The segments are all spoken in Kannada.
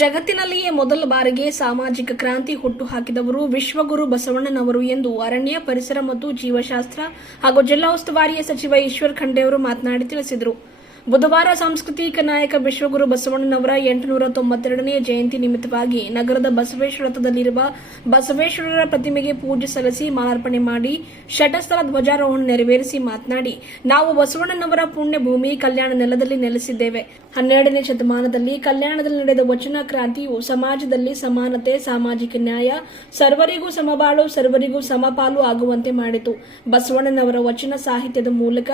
ಜಗತ್ತಿನಲ್ಲಿಯೇ ಮೊದಲ ಬಾರಿಗೆ ಸಾಮಾಜಿಕ ಕ್ರಾಂತಿ ಹುಟ್ಟು ಹಾಕಿದವರು ವಿಶ್ವಗುರು ಬಸವಣ್ಣನವರು ಎಂದು ಅರಣ್ಯ, ಪರಿಸರ ಮತ್ತು ಜೀವಶಾಸ್ತ್ರ ಹಾಗೂ ಜಿಲ್ಲಾ ಉಸ್ತುವಾರಿಯ ಸಚಿವ ಈಶ್ವರ್ ಖಂಡೆ ಅವರು ಮಾತನಾಡಿ ತಿಳಿಸಿದರು. ಬುಧವಾರ ಸಾಂಸ್ಕೃತಿಕ ನಾಯಕ ವಿಶ್ವಗುರು ಬಸವಣ್ಣನವರ ಎಂಟುನೂರ ತೊಂಬತ್ತೆರಡನೇ ಜಯಂತಿ ನಿಮಿತ್ತವಾಗಿ ನಗರದ ಬಸವೇಶ್ವರಥದಲ್ಲಿರುವ ಬಸವೇಶ್ವರರ ಪ್ರತಿಮೆಗೆ ಪೂಜೆ ಸಲ್ಲಿಸಿ ಮಾಲಾರ್ಪಣೆ ಮಾಡಿ ಷಟಸ್ಥಲ ಧ್ವಜಾರೋಹಣ ನೆರವೇರಿಸಿ ಮಾತನಾಡಿ, ನಾವು ಬಸವಣ್ಣನವರ ಪುಣ್ಯ ಭೂಮಿ ಕಲ್ಯಾಣ ನೆಲದಲ್ಲಿ ನೆಲೆಸಿದ್ದೇವೆ. ಹನ್ನೆರಡನೇ ಶತಮಾನದಲ್ಲಿ ಕಲ್ಯಾಣದಲ್ಲಿ ನಡೆದ ವಚನ ಕ್ರಾಂತಿಯು ಸಮಾಜದಲ್ಲಿ ಸಮಾನತೆ, ಸಾಮಾಜಿಕ ನ್ಯಾಯ, ಸರ್ವರಿಗೂ ಸಮಬಾಳು, ಸರ್ವರಿಗೂ ಸಮಪಾಲು ಆಗುವಂತೆ ಮಾಡಿತು. ಬಸವಣ್ಣನವರ ವಚನ ಸಾಹಿತ್ಯದ ಮೂಲಕ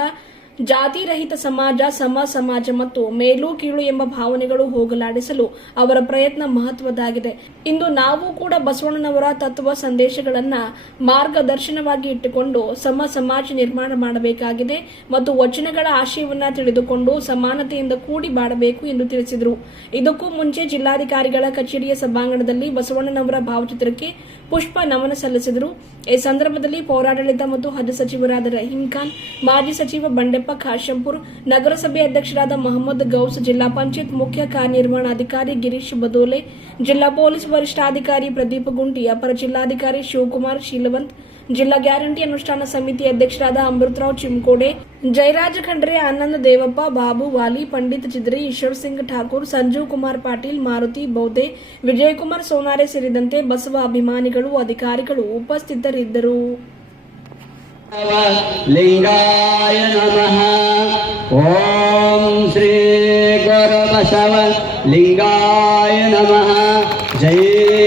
ಜಾತಿರಹಿತ ಸಮಾಜ, ಸಮ ಸಮಾಜ ಮತ್ತು ಮೇಲು ಕೀಳು ಎಂಬ ಭಾವನೆಗಳು ಹೋಗಲಾಡಿಸಲು ಅವರ ಪ್ರಯತ್ನ ಮಹತ್ವದ್ದಾಗಿದೆ ಇಂದು ನಾವು ಕೂಡ ಬಸವಣ್ಣನವರ ತತ್ವ ಸಂದೇಶಗಳನ್ನ ಮಾರ್ಗದರ್ಶನವಾಗಿ ಇಟ್ಟುಕೊಂಡು ಸಮ ಸಮಾಜ ನಿರ್ಮಾಣ ಮಾಡಬೇಕಾಗಿದೆ ಮತ್ತು ವಚನಗಳ ಆಶಯವನ್ನ ತಿಳಿದುಕೊಂಡು ಸಮಾನತೆಯಿಂದ ಕೂಡಿ ಬಾಡಬೇಕು ಎಂದು ತಿಳಿಸಿದರು. ಇದಕ್ಕೂ ಮುಂಚೆ ಜಿಲ್ಲಾಧಿಕಾರಿಗಳ ಕಚೇರಿಯ ಸಭಾಂಗಣದಲ್ಲಿ ಬಸವಣ್ಣನವರ ಭಾವಚಿತ್ರಕ್ಕೆ ಪುಷ್ಪ ನಮನ ಸಲ್ಲಿಸಿದರು. ಈ ಸಂದರ್ಭದಲ್ಲಿ ಪೌರಾಡಳಿತ ಮತ್ತು ಹಜ್ ಸಚಿವರಾದ ರಹೀಂ ಖಾನ್, ಮಾಜಿ ಸಚಿವ ಬಂಡೆಪ್ಪ ಖಾಶಂಪುರ್ ನಗರಸಭೆ ಅಧ್ಯಕ್ಷರಾದ ಮಹಮ್ಮದ್ ಗೌಸ್, ಜಿಲ್ಲಾ ಪಂಚಾಯತ್ ಮುಖ್ಯ ಕಾರ್ಯನಿರ್ವಹಣಾಧಿಕಾರಿ ಗಿರೀಶ್ ಬದೋಲೆ, ಜಿಲ್ಲಾ ಪೊಲೀಸ್ ವರಿಷ್ಠಾಧಿಕಾರಿ ಪ್ರದೀಪ್ ಗುಂಟಿ ಅಪರ ಜಿಲ್ಲಾಧಿಕಾರಿ ಶಿವಕುಮಾರ್ ಶೀಲವಂತ್, ಜಿಲ್ಲಾ ಗ್ಯಾರಂಟಿ ಅನುಷ್ಠಾನ ಸಮಿತಿ ಅಧ್ಯಕ್ಷರಾದ ಅಮೃತರಾವ್ ಚಿಮ್ಕೋಡೆ, ಜಯರಾಜ್ ಖಂಡ್ರೆ, ಆನಂದ್ ದೇವಪ್ಪ, ಬಾಬು ವಾಲಿ, ಪಂಡಿತ್ ಚಿದ್ರಿ ಈಶ್ವರ್ ಸಿಂಗ್ ಠಾಕೂರ್, ಸಂಜೀವ್ ಕುಮಾರ್ ಪಾಟೀಲ್, ಮಾರುತಿ ಬೌದೆ ವಿಜಯಕುಮಾರ್ ಸೋನಾರೆ ಸೇರಿದಂತೆ ಬಸವ ಅಭಿಮಾನಿಗಳು, ಅಧಿಕಾರಿಗಳು ಉಪಸ್ಥಿತರಿದ್ದರು. ಲಿಂಗಾಯ ನಮಃ ಓಂ ಶ್ರೀ ಗುರುಬಸವ ಲಿಂಗಾಯ ನಮಃ ಜೈ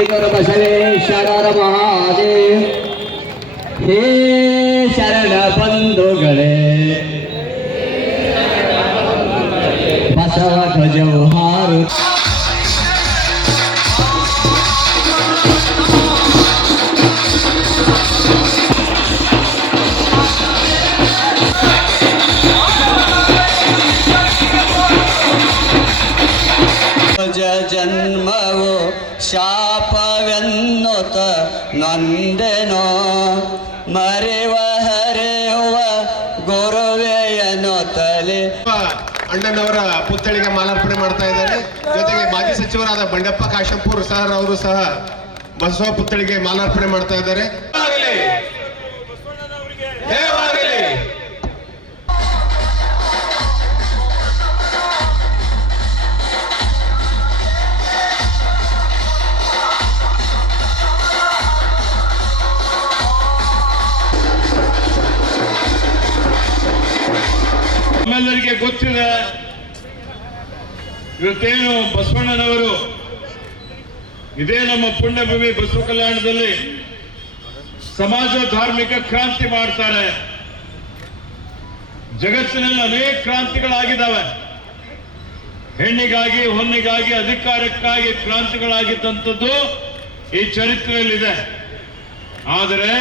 ಗುರುಬಸವೇಶ್ವರರ ಮಹಾದೇವ್ ಹೇ ಶರಣ ಬಂಧುಗಳೇ ಬಸವ ಧ್ವಜವು ಹಾರು ಜನ್ಮವು ಶಾಪವೆನ್ನುತ ನಂದೆನೋ? ಮರೆವ ಹರೆಯುವ ಗೊರವೆಯನ್ನು ತಲೆ ಅಣ್ಣನವರ ಪುತ್ಥಳಿಗೆ ಮಾಲಾರ್ಪಣೆ ಮಾಡ್ತಾ ಇದ್ದಾರೆ. ಜೊತೆಗೆ ಮಾಜಿ ಸಚಿವರಾದ ಬಂಡೆಪ್ಪ ಕಾಶಂಪುರ್ ಸರ್ ಅವರು ಸಹ ಬಸವ ಪುತ್ಥಳಿಗೆ ಮಾಲಾರ್ಪಣೆ ಮಾಡ್ತಾ ಇದ್ದಾರೆ. ಗೊತ್ತಿದೆ ಇವತ್ತೇನು ಬಸವಣ್ಣನವರು, ಇದೇ ನಮ್ಮ ಪುಣ್ಯಭೂಮಿ ಬಸವ ಕಲ್ಯಾಣದಲ್ಲಿ ಸಮಾಜ ಧಾರ್ಮಿಕ ಕ್ರಾಂತಿ ಮಾಡ್ತಾರೆ. ಜಗತ್ತಿನಲ್ಲಿ ಅನೇಕ ಕ್ರಾಂತಿಗಳಾಗಿದ್ದಾವೆ. ಹೆಣ್ಣಿಗಾಗಿ, ಹೊನ್ನಿಗಾಗಿ, ಅಧಿಕಾರಕ್ಕಾಗಿ ಕ್ರಾಂತಿಗಳಾಗಿದ್ದಂಥದ್ದು ಈ ಚರಿತ್ರೆಯಲ್ಲಿದೆ. ಆದರೆ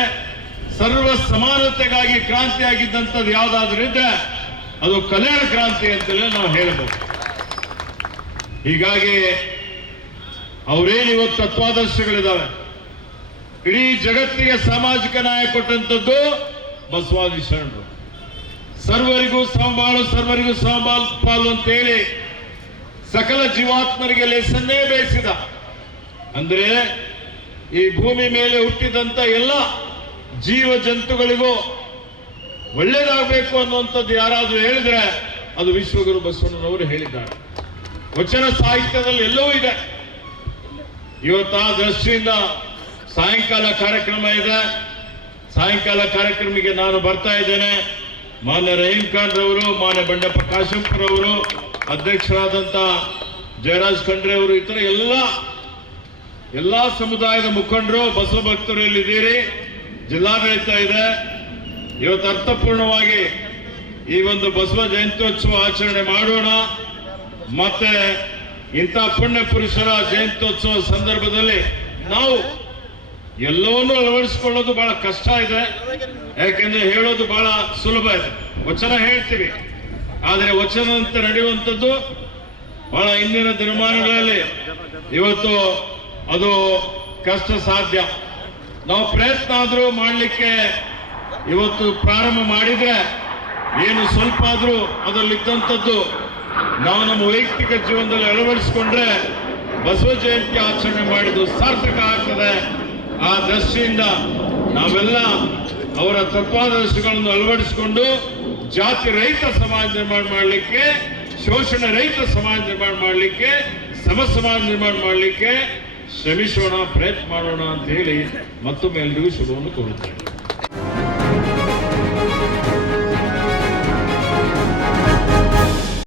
ಸರ್ವ ಸಮಾನತೆಗಾಗಿ ಕ್ರಾಂತಿ ಆಗಿದ್ದಂಥದ್ದು ಯಾವುದಾದ್ರೂ ಇದ್ರೆ ಅದು ಕಲ್ಯಾಣ ಕ್ರಾಂತಿ ಅಂತಲೇ ನಾವು ಹೇಳಬಹುದು. ಹೀಗಾಗಿ ಅವರೇನು ಇವತ್ತು ತತ್ವಾದರ್ಶಗಳಿದ್ದಾವೆ ಇಡೀ ಜಗತ್ತಿಗೆ ಸಾಮಾಜಿಕ ನ್ಯಾಯ ಕೊಟ್ಟಂಥದ್ದು ಬಸವಾದಿ ಶರಣರು. ಸರ್ವರಿಗೂ ಸಮಬಾಳು, ಸರ್ವರಿಗೂ ಸಮಬಾಲ್, ಪಾಲು ಅಂತೇಳಿ ಸಕಲ ಜೀವಾತ್ಮರಿಗೆ ಲೆಸನ್ನೇ ಬೇಯಿಸಿದ. ಅಂದ್ರೆ ಈ ಭೂಮಿ ಮೇಲೆ ಹುಟ್ಟಿದಂತ ಎಲ್ಲ ಜೀವ ಜಂತುಗಳಿಗೂ ಒಳ್ಳೇದಾಗಬೇಕು ಅನ್ನುವಂಥದ್ದು ಯಾರಾದರೂ ಹೇಳಿದ್ರೆ ಅದು ವಿಶ್ವಗುರು ಬಸವಣ್ಣನವರು ಹೇಳಿದ್ದಾರೆ. ವಚನ ಸಾಹಿತ್ಯದಲ್ಲಿ ಎಲ್ಲವೂ ಇದೆ. ಇವತ್ತು ಆ ದೃಷ್ಟಿಯಿಂದ ಸಾಯಂಕಾಲ ಕಾರ್ಯಕ್ರಮ ಇದೆ. ಸಾಯಂಕಾಲ ಕಾರ್ಯಕ್ರಮಕ್ಕೆ ನಾನು ಬರ್ತಾ ಇದ್ದೇನೆ. ಮಾನ್ಯ ರಹೀಂ ಖಾನ್ ರವರು, ಮಾನ್ಯ ಬಂಡೆಪ್ಪ ಕಾಶಂಪುರ್ ಅವರು ಅಧ್ಯಕ್ಷರಾದಂತ ಜಯರಾಜ್ ಖಂಡ್ರೆ ಅವರು ಇತರ ಎಲ್ಲ, ಎಲ್ಲಾ ಸಮುದಾಯದ ಮುಖಂಡರು, ಬಸವ ಭಕ್ತರು ಇಲ್ಲಿದ್ದೀರಿ. ಜಿಲ್ಲಾಡಳಿತ ಇದೆ. ಇವತ್ತು ಅರ್ಥಪೂರ್ಣವಾಗಿ ಈ ಒಂದು ಬಸವ ಜಯಂತ್ಯೋತ್ಸವ ಆಚರಣೆ ಮಾಡೋಣ. ಮತ್ತೆ ಇಂಥ ಪುಣ್ಯ ಪುರುಷರ ಜಯಂತ್ಯೋತ್ಸವ ಸಂದರ್ಭದಲ್ಲಿ ನಾವು ಎಲ್ಲವನ್ನೂ ಅಳವಡಿಸಿಕೊಳ್ಳೋದು ಬಹಳ ಕಷ್ಟ ಇದೆ. ಯಾಕೆಂದ್ರೆ ಹೇಳೋದು ಬಹಳ ಸುಲಭ ಇದೆ. ವಚನ ಹೇಳ್ತೀವಿ. ಆದರೆ ವಚನದಂತೆ ನಡೆಯುವಂಥದ್ದು ಬಹಳ ಇಂದಿನ ದಿನಮಾನಗಳಲ್ಲಿ ಇವತ್ತು ಅದು ಕಷ್ಟ ಸಾಧ್ಯ. ನಾವು ಪ್ರಯತ್ನ ಆದರೂ ಮಾಡಲಿಕ್ಕೆ ಇವತ್ತು ಪ್ರಾರಂಭ ಮಾಡಿದ್ರೆ ಏನು ಸ್ವಲ್ಪ ಆದರೂ ಅದರಲ್ಲಿದ್ದಂಥದ್ದು ನಾವು ನಮ್ಮ ವೈಯಕ್ತಿಕ ಜೀವನದಲ್ಲಿ ಅಳವಡಿಸಿಕೊಂಡ್ರೆ ಬಸವ ಜಯಂತಿ ಆಚರಣೆ ಮಾಡಿದ್ದು ಸಾರ್ಥಕ ಆಗ್ತದೆ. ಆ ದೃಷ್ಟಿಯಿಂದ ನಾವೆಲ್ಲ ಅವರ ತತ್ವಾದರ್ಶಗಳನ್ನು ಅಳವಡಿಸಿಕೊಂಡು ಜಾತಿ ರಹಿತ ಸಮಾಜ ನಿರ್ಮಾಣ ಮಾಡಲಿಕ್ಕೆ, ಶೋಷಣೆ ರಹಿತ ಸಮಾಜ ನಿರ್ಮಾಣ ಮಾಡಲಿಕ್ಕೆ, ಸಮ ಸಮಾಜ ನಿರ್ಮಾಣ ಮಾಡಲಿಕ್ಕೆ ಶ್ರಮಿಸೋಣ, ಪ್ರಯತ್ನ ಮಾಡೋಣ ಅಂತ ಹೇಳಿ ಮತ್ತೊಮ್ಮೆ ಎಲ್ರಿಗೂ ಶುಭವನ್ನು ಕೋರುತ್ತೇನೆ.